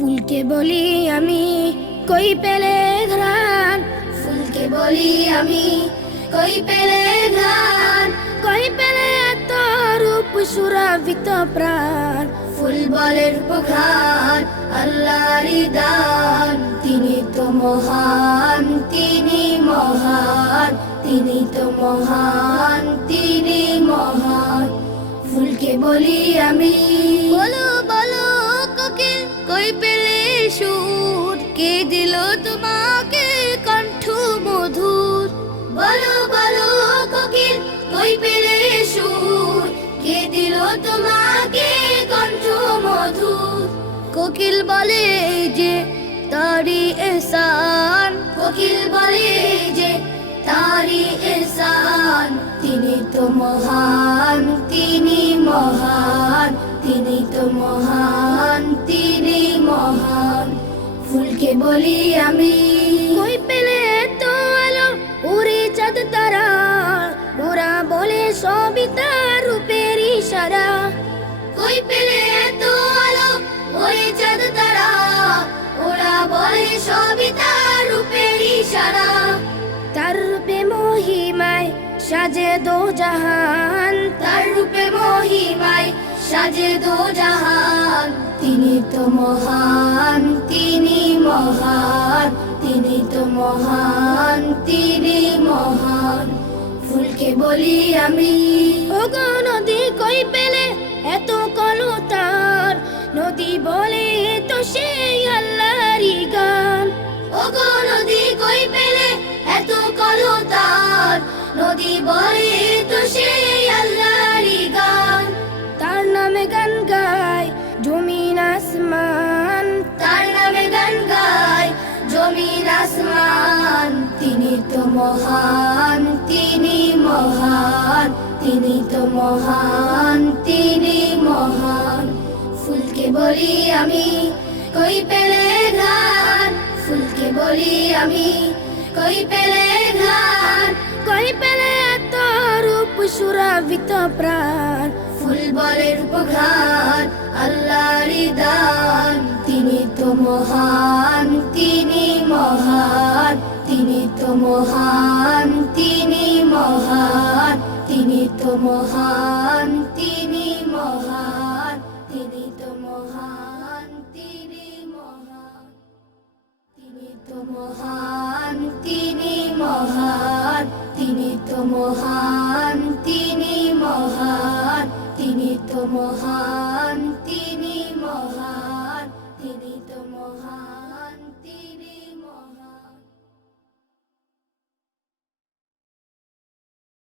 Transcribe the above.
ফুলকে বলি আমি কই পেলে ঘ্রাণ, ফুলকে বলি আমি কই পেলে ঘ্রাণ, কই পেলে এত রূপ সুরভিত প্রাণ। ফুল বলের ঘ্রাণ আল্লাহরই দান, তিনি তো মহান, তিনি মহান, তিনি তো মহান, তিনি মহান। ফুলকে বলি আমি বলো বলো কোকিল কই পেলে সুর, কে দিল তোমাকে কণ্ঠ মধুর। বলো বলো কোকিল কই পেলে সুর, কে দিল তোমাকে কণ্ঠ মধুর। কোকিল বলে যে তারি এহসান, কোকিল বলে যে তারি এহসান, তিনি তো মহান, তিনি মহান, তিনি তো মহান, তিনি মহান। ফুলকে বলি আমি কই পেলে তো আলো উড়ে চাঁদ তারা, ওরা বলে সবই তার রূপের ইশারা। কই পেলে তো আলো উড়ে চাঁদ তারা, ওরা বলে সবই তার রূপের ইশারা। তার রূপে মহিমায় সাজে দো জাহান, তার রূপে মহিমায় সাজে দো জাহান, তিনি তো মহান, তিনি মহান, তিনি তো মহান, তিনি মহান। ফুলকে বলি আমি ওগো নদী কই পেলে এত কলতার, নদী বলে তো সেই আল্লাহরই গান। ওগো নদী কই পেলে এত কলতার, নদী বলে তো সেই আল্লাহরই গান। তার নামে গান গায় জমিন আসমান, তার নামে গান গায় জমিন আসমান, তিনি তো মহান, তিনি মহান, তিনি তো মহান, তিনি মহান। ফুলকে বলি আমি কই পেলে ঘ্রাণ, ফুলকে বলি আমি কই পেলে ঘ্রাণ, কই পেলে এত রূপ সুরভিত প্রাণ। ফুল বলের ঘ্রাণ আল্লাহরই দান, তিনি তো মহান, তিনি মহান, তিনি তো মহান, তিনি মহান, তিনি তো মহান, তিনি মহান, তিনি তো মহান, তিনি মহান, তিনি তো মহান, তিনি মহান, তিনি তো মহান, তিনি মহান, তিনি তো মহান, তিনি মহান, তিনি তো মহান।